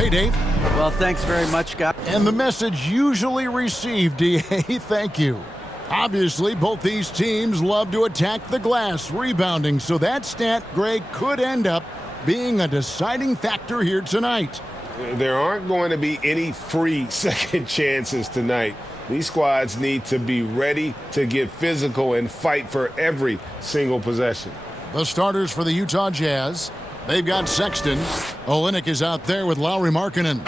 Hey, Dave. Well, thanks very much, guys. And the message usually received, D.A., thank you. Obviously, both these teams love to attack the glass, rebounding, so that stat, Greg, could end up being a deciding factor here tonight. There aren't going to be any free second chances tonight. These squads need to be ready to get physical and fight for every single possession. The starters for the Utah Jazz, they've got Sexton. Olynyk is out there with Lauri Markkanen.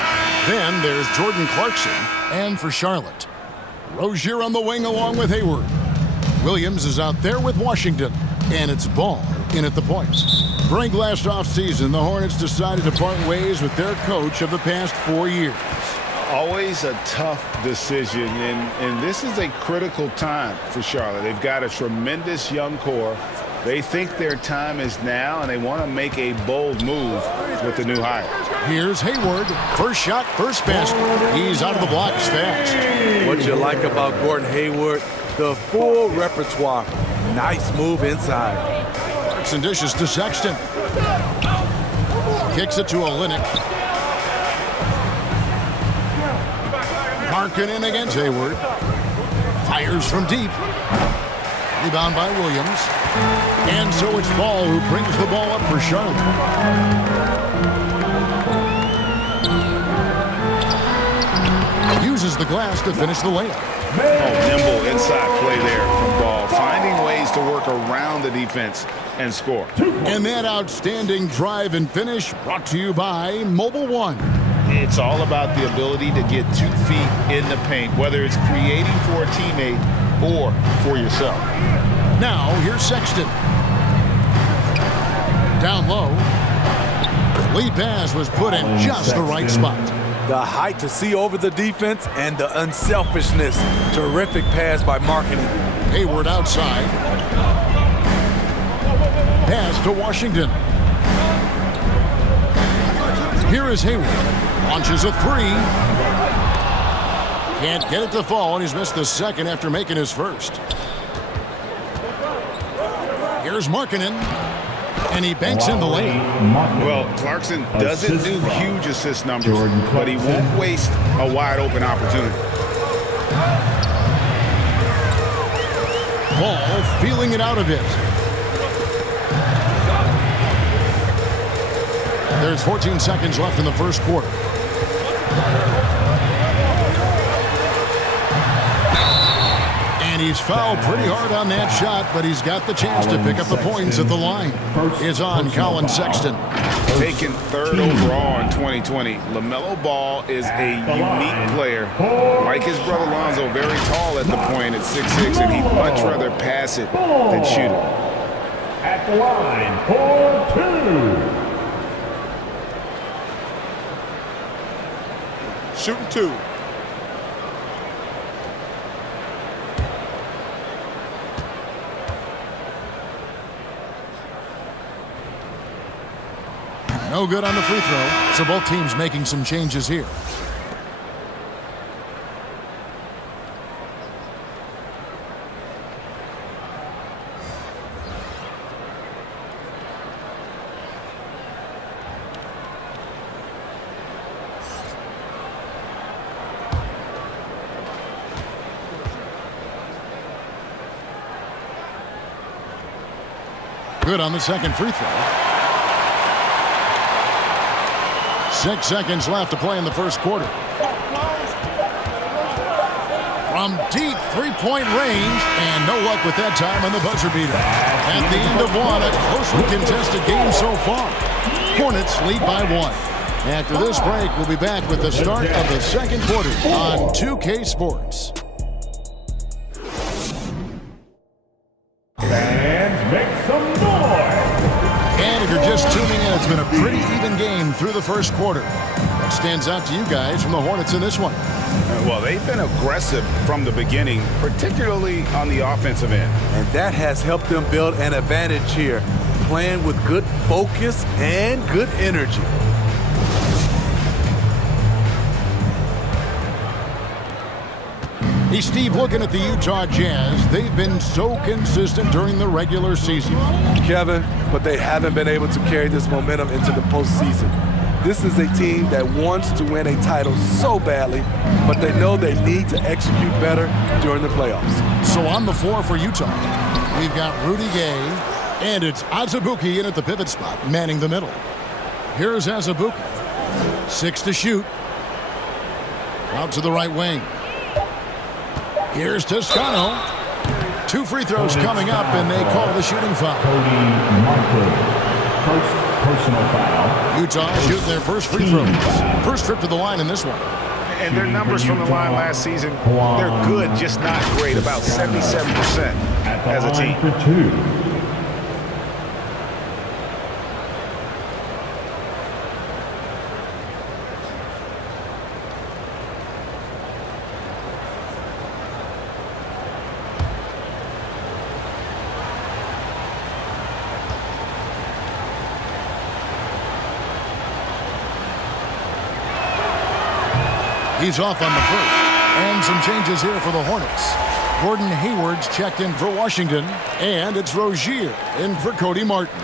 Then there's Jordan Clarkson. And for Charlotte, Rozier on the wing along with Hayward. Williams is out there with Washington. And it's Ball in at the point. During last offseason, the Hornets decided to part ways with their coach of the past 4 years. Always a tough decision, and this is a critical time for Charlotte. They've got a tremendous young core. They think their time is now, and they want to make a bold move with the new hire. Here's Hayward. First shot, first basket. He's out of the blocks fast. What you like about Gordon Hayward, the full repertoire. Nice move inside. Clarkson dishes to Sexton. Kicks it to Olynyk. Markkanen against Hayward. Fires from deep. Rebound by Williams. And so it's Ball who brings the ball up for Charlotte. Uses the glass to finish the layup. Oh, nimble inside play there from Ball. Finding ways to work around the defense and score. And that outstanding drive and finish brought to you by Mobile One. It's all about the ability to get 2 feet in the paint, whether it's creating for a teammate or for yourself. Now, here's Sexton. Down low. Lead pass was put in just the right spot. The height to see over the defense and the unselfishness. Terrific pass by Markkanen. Hayward outside. Pass to Washington. Here is Hayward. Launches a three. Can't get it to fall, and he's missed the second after making his first. Here's Markkanen. And he banks in the lane. Well, Clarkson doesn't do huge assist numbers, but he won't waste a wide-open opportunity. Ball feeling it out a bit. There's 14 seconds left in the first quarter. And he's fouled pretty hard on that shot, but he's got the chance to pick up the points at the line. Is on Colin Sexton. Taken third overall in 2020, LaMelo Ball is a unique player. Like his brother Lonzo, very tall at the point at 6'6", and he'd much rather pass it than shoot it. At the line for 2. Shooting 2. No good on the free throw, so both teams making some changes here. Good on the second free throw. 6 seconds left to play in the first quarter. From deep three-point range, and no luck with that time on the buzzer beater. At the end of one, a closely contested game so far. Hornets lead by 1. After this break, we'll be back with the start of the second quarter on 2K Sports. Fans, make some noise! And if you're just tuning in, it's been a pretty even game through the first quarter. What stands out to you guys from the Hornets in this one? Well, they've been aggressive from the beginning, particularly on the offensive end. And that has helped them build an advantage here, playing with good focus and good energy. Hey, Steve, looking at the Utah Jazz, they've been so consistent during the regular season. Kevin, but they haven't been able to carry this momentum into the postseason. This is a team that wants to win a title so badly, but they know they need to execute better during the playoffs. So on the floor for Utah, we've got Rudy Gay, and it's Azubuike in at the pivot spot, manning the middle. Here's Azubuike. 6 to shoot. Out to the right wing. Here's Toscano. 2 free throws coming up, and they call the shooting foul. First personal foul. Utah shooting their first free throws. First trip to the line in this one. And their numbers from the line last season, they're good, just not great, about 77% as a team. For 2. He's off on the first. And some changes here for the Hornets. Gordon Hayward's checked in for Washington. And it's Rozier in for Cody Martin.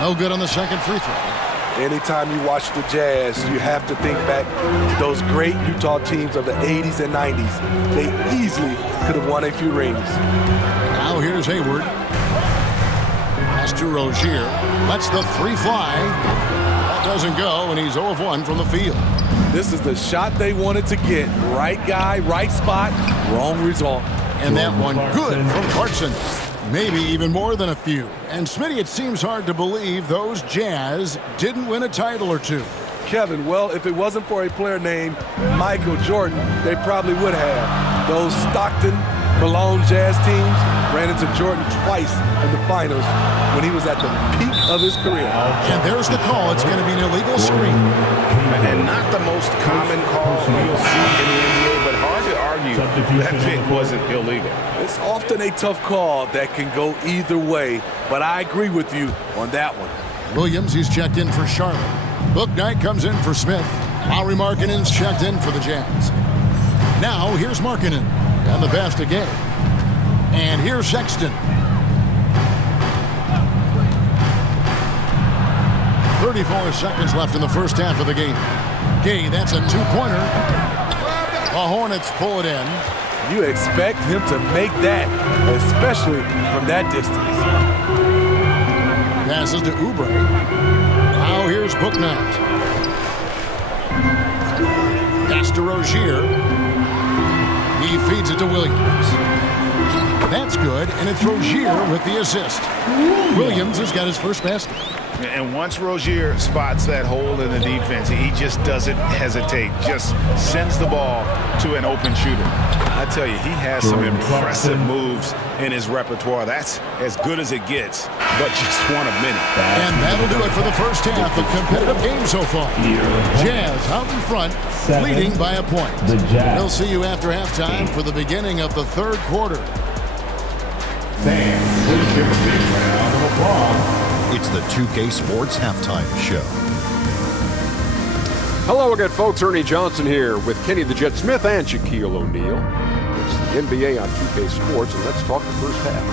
No good on the second free throw. Anytime you watch the Jazz, you have to think back to those great Utah teams of the 80s and 90s. They easily could have won a few rings. Now here's Hayward. Pass to Rozier. Lets the 3 fly. That doesn't go, and he's 0 of 1 from the field. This is the shot they wanted to get. Right guy, right spot, wrong result. And that one good from Clarkson. Maybe even more than a few. And Smitty, it seems hard to believe those Jazz didn't win a title or two. Kevin, well, if it wasn't for a player named Michael Jordan, they probably would have. Those Stockton, Malone Jazz teams ran into Jordan twice in the finals when he was at the peak of his career. And there's the call. It's going to be an illegal screen. And not the most common call you'll see in the NBA, but hard to argue that pick wasn't illegal. It's often a tough call that can go either way, but I agree with you on that one. Williams, he's checked in for Charlotte. Bouknight comes in for Smith. Lauri Markkanen's checked in for the Jazz. Now here's Markkanen and the pass to Gay. And here's Sexton. 34 seconds left in the first half of the game. Gay, that's a 2-pointer. The Hornets pull it in. You expect him to make that, especially from that distance. Passes to Oubre. Now here's Bouknight. Pass to Rozier. He feeds it to Williams. That's good, and it's Rozier with the assist. Williams has got his first basket. And once Rozier spots that hole in the defense, he just doesn't hesitate. Just sends the ball to an open shooter. I tell you, he has some impressive moves in his repertoire. That's as good as it gets, but just one of many. And that'll do it for the first half of competitive game so far. Jazz out in front, leading by a point. We'll see you after halftime for the beginning of the third quarter. Fans, please give a big round of applause. It's the 2K Sports Halftime Show. Hello again, folks. Ernie Johnson here with Kenny the Jet Smith and Shaquille O'Neal. It's the NBA on 2K Sports, and let's talk the first half.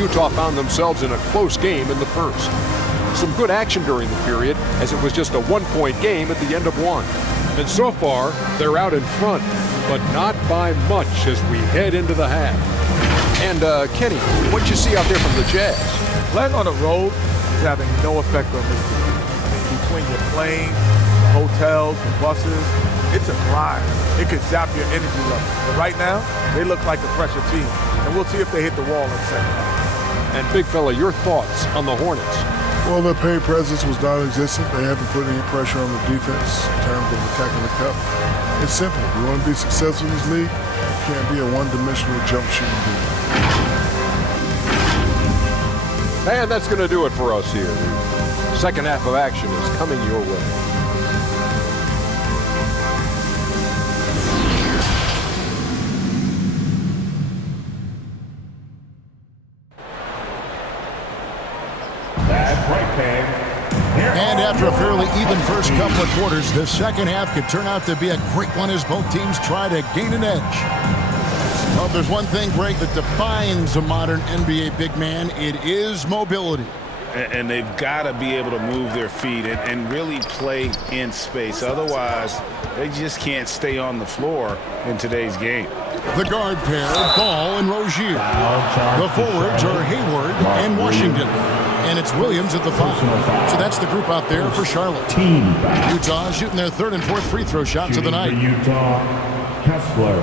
Utah found themselves in a close game in the first. Some good action during the period, as it was just a one-point game at the end of one. And so far, they're out in front, but not by much as we head into the half. And, Kenny, what you see out there from the Jazz? Playing on the road is having no effect on this team. I mean, between your planes, the hotels, the buses, it's a grind. It could zap your energy level. But right now, they look like a fresher team. And we'll see if they hit the wall in the second half. And, big fella, your thoughts on the Hornets? Well, their paint presence was non-existent. They haven't put any pressure on the defense in terms of attacking the cup. It's simple. If you want to be successful in this league, you can't be a one-dimensional jump shooting team. And that's going to do it for us here. The second half of action is coming your way. Strike tag. And after a fairly even first couple of quarters, the second half could turn out to be a great one as both teams try to gain an edge. Well, if there's one thing, Greg, that defines a modern NBA big man, it is mobility. And they've got to be able to move their feet and really play in space. Otherwise, they just can't stay on the floor in today's game. The guard pair, Ball and Rozier. The forwards are Hayward and Washington. And it's Williams at the 5. So that's the group out there for Charlotte. Utah shooting their third and fourth free throw shots of the night. Utah, Kessler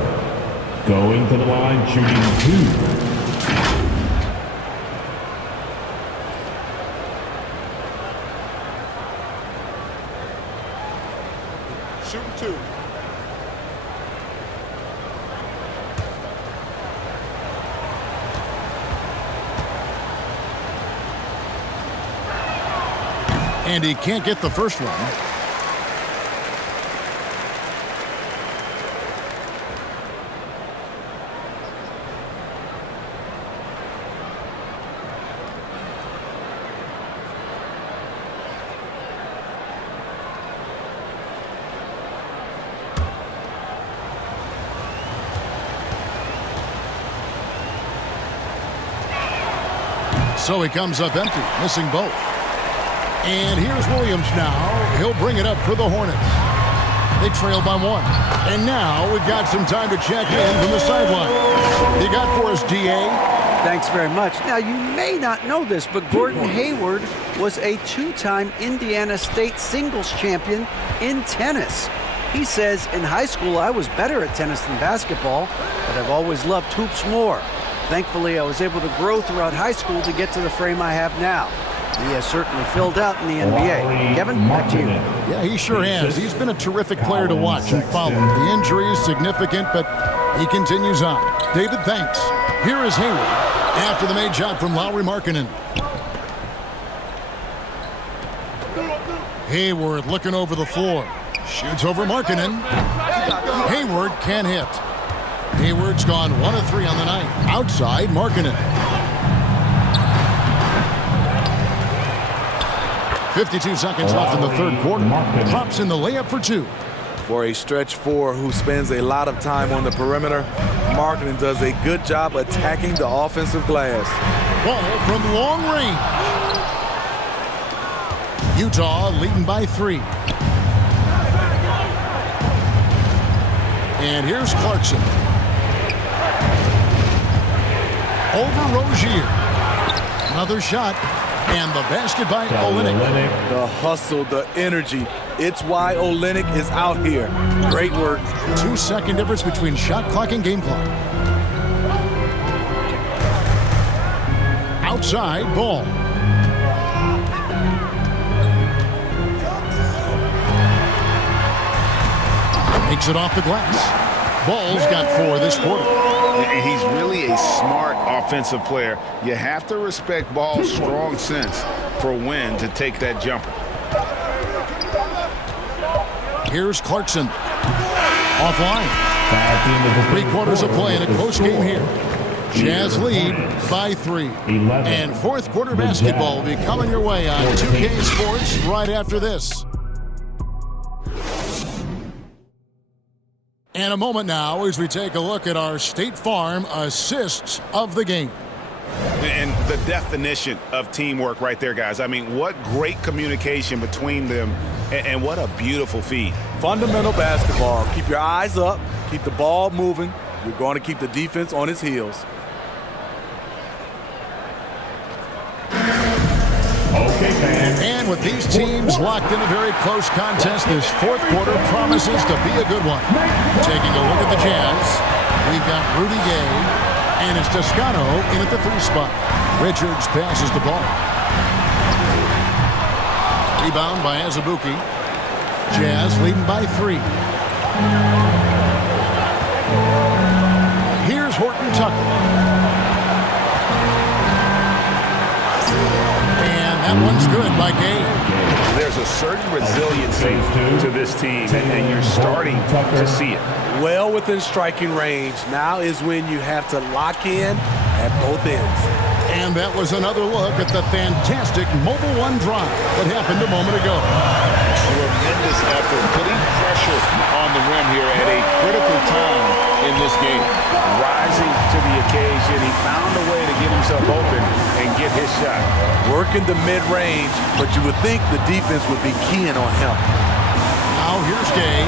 going to the line, shooting 2. Shooting 2. And he can't get the first one. So he comes up empty, missing both. And here's Williams now. He'll bring it up for the Hornets. They trail by 1. And now we've got some time to check in from the sideline. You got for us, DA? Thanks very much. Now, you may not know this, but Gordon Hayward was a 2-time Indiana State singles champion in tennis. He says, in high school, I was better at tennis than basketball, but I've always loved hoops more. Thankfully, I was able to grow throughout high school to get to the frame I have now. He has certainly filled out in the NBA. Kevin, back to you. Yeah, he sure has. He's been a terrific player to watch and follow. The injury is significant, but he continues on. David, thanks. Here is Hayward after the made shot from Lauri Markkanen. Hayward looking over the floor. Shoots over Markkanen. Hayward can't hit. Hayward's gone 1 of 3 on the night. Outside, Markkanen. 52 seconds left in the third quarter. Drops in the layup for 2. For a stretch 4 who spends a lot of time on the perimeter, Markkanen does a good job attacking the offensive glass. Ball from long range. Utah leading by 3. And here's Clarkson. Over Rozier. Another shot. And the basket by Olynyk. The hustle, the energy. It's why Olynyk is out here. Great work. 2-second difference between shot clock and game clock. Outside, Ball. Takes it off the glass. Ball's got 4 this quarter. He's really a smart offensive player. You have to respect Ball's strong sense for when to take that jumper. Here's Clarkson. Offline. 3 quarters of play in a close game here. Jazz lead by 3. And fourth quarter basketball will be coming your way on 2K Sports right after this. And a moment now as we take a look at our State Farm assists of the game. And the definition of teamwork right there, guys. I mean, what great communication between them, and what a beautiful feed. Fundamental basketball. Keep your eyes up. Keep the ball moving. You're going to keep the defense on its heels. And with these teams locked in a very close contest, this fourth quarter promises to be a good one. Taking a look at the Jazz, we've got Rudy Gay, and it's Toscano in at the 3 spot. Richards passes the ball. Rebound by Azubuike. Jazz leading by 3. Here's Horton Tucker. That one's good by Gay. There's a certain resiliency to this team, and you're starting to see it. Well within striking range. Now is when you have to lock in at both ends. And that was another look at the fantastic Mobile One drive that happened a moment ago. Tremendous effort, putting pressure on the rim here at a critical time in this game. Rising to the occasion, he found a way to get himself open and get his shot. Working the mid-range, but you would think the defense would be keying on him. Now here's Gay.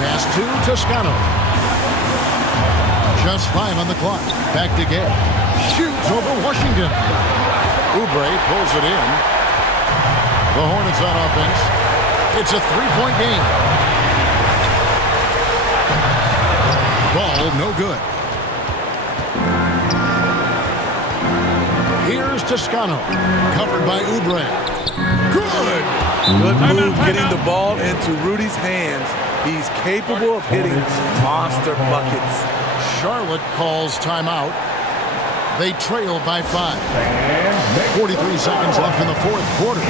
Pass to Toscano. Just 5 on the clock. Back to Gay. Shoots over Washington. Oubre pulls it in. The Hornets on offense. It's a 3-point game. Ball no good. Here's Toscano. Covered by Oubre. Good. Good move getting the ball into Rudy's hands. He's capable of hitting monster buckets. Charlotte calls timeout. They trail by 5. 43 seconds left in the fourth quarter.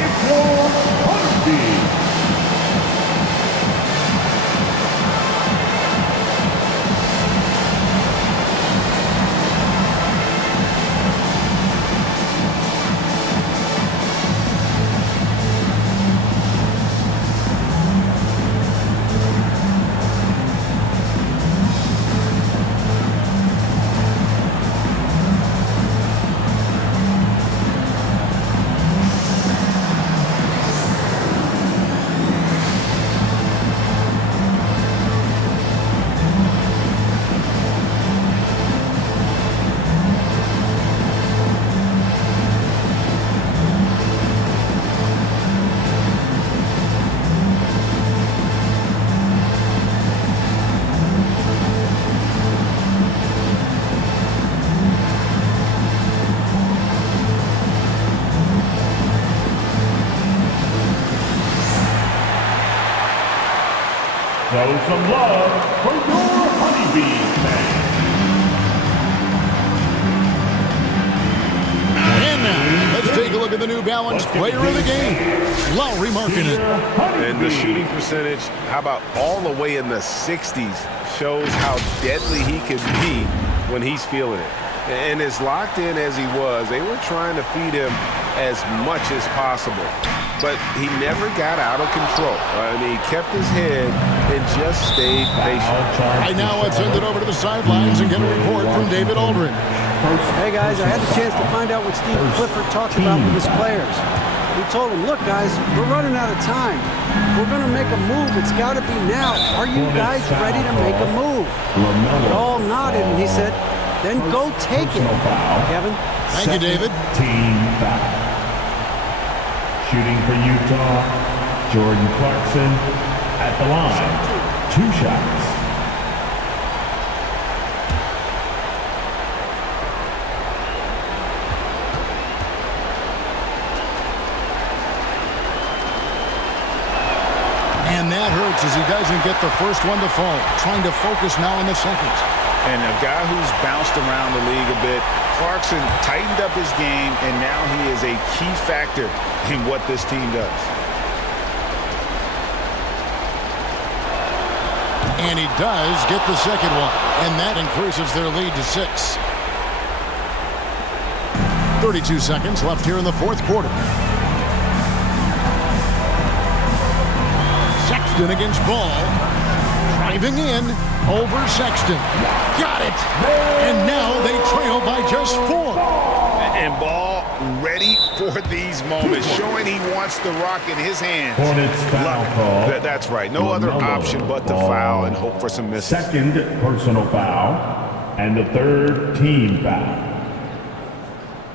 Show some love for your honeybees, man. And now, let's take a look at the New Balance player of the game, Lauri Markkanen. And the shooting percentage, how about all the way in the 60s, shows how deadly he can be when he's feeling it. And as locked in as he was, they were trying to feed him as much as possible. But he never got out of control. He kept his head and just stayed patient. Right now, let's send it over to the sidelines and get a report from David Aldridge. Hey, guys, I had the chance to find out what Steve Clifford talked about with his players. He told them, look, guys, we're running out of time. If we're going to make a move, it's got to be now. Are you guys ready to make a move? They all nodded, and he said, then go take it, Kevin. Thank you, David. Team foul. Shooting for Utah, Jordan Clarkson at the line. 2 shots. And that hurts as he doesn't get the first one to fall. Trying to focus now on the second. And a guy who's bounced around the league a bit, Clarkson tightened up his game, and now he is a key factor in what this team does. And he does get the second one. And that increases their lead to 6. 32 seconds left here in the fourth quarter. Sexton against Ball. Driving in over Sexton. Got it. And now they trail by just 4. And Ball ready for these moments, showing he wants the rock in his hands. Hornets foul call. That's right. No other option but to foul and hope for some misses. Second personal foul and the third team foul.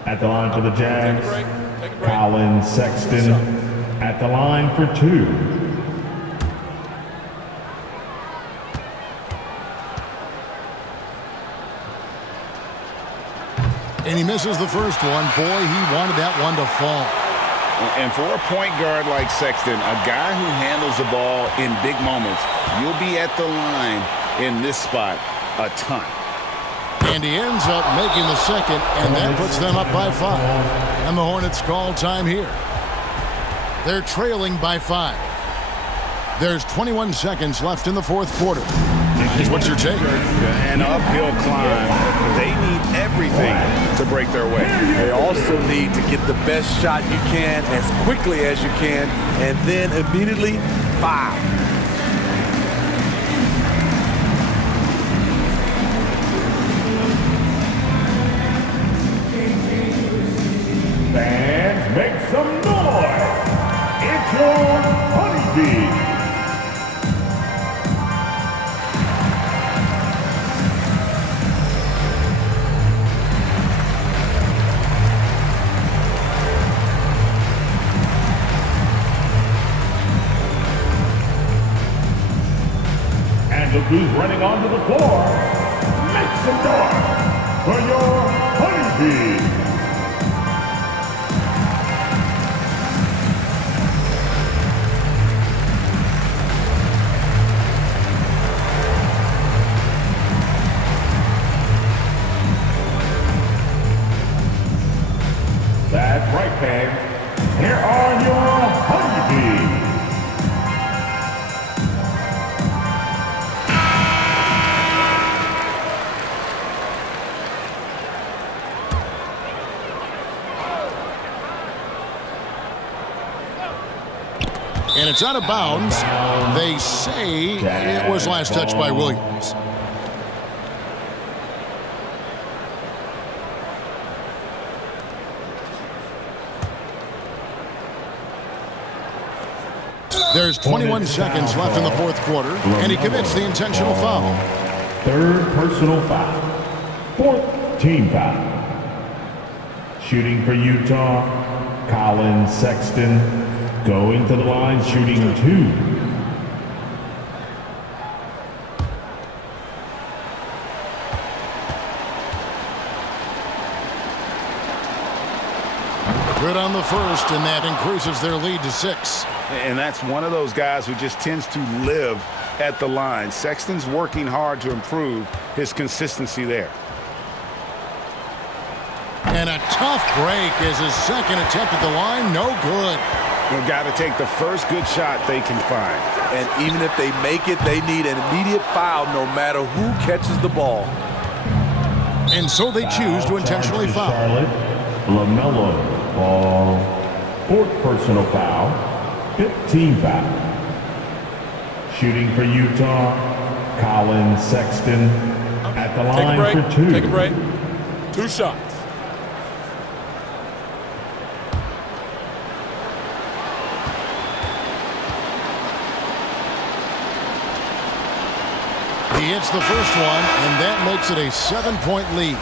At the line for the Jags, Colin Sexton at the line for 2. And he misses the first one. Boy, he wanted that one to fall. And for a point guard like Sexton, a guy who handles the ball in big moments, you'll be at the line in this spot a ton. And he ends up making the second, and that puts them up by 5. And the Hornets call time here. They're trailing by 5. There's 21 seconds left in the fourth quarter. Here's what's your take? An uphill climb. They need everything to break their way. They also need to get the best shot you can as quickly as you can, and then immediately foul. Fans, make some noise. It's your Honeybee. And look who's running onto the floor. Make some noise for your Honeybee. That's right, fans. Here are your Honeybees. And it's out of bounds. They say it was last touched by Williams. There's 21 seconds left in the fourth quarter, and he commits the intentional foul. Third personal foul. Fourth team foul. Shooting for Utah, Colin Sexton. Going to the line, shooting 2. Good on the first, and that increases their lead to 6. And that's one of those guys who just tends to live at the line. Sexton's working hard to improve his consistency there. And a tough break is his second attempt at the line. No good. They've got to take the first good shot they can find. And even if they make it, they need an immediate foul no matter who catches the ball. And so they choose to intentionally foul. Charlotte, LaMelo Ball. Fourth personal foul. 15 foul. Shooting for Utah, Colin Sexton. At the line for 2. Take a break. 2 shots. He hits the first one, and that makes it a 7-point lead.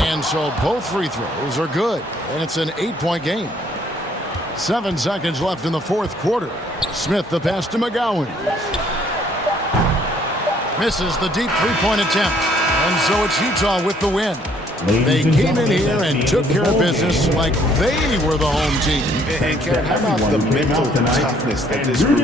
And so both free throws are good, and it's an 8-point game. 7 seconds left in the fourth quarter. Smith the pass to McGowan. Misses the deep three-point attempt, and so it's Utah with the win. They came in here and took care of business like they were the home team. And Karen, how about the mental toughness that this group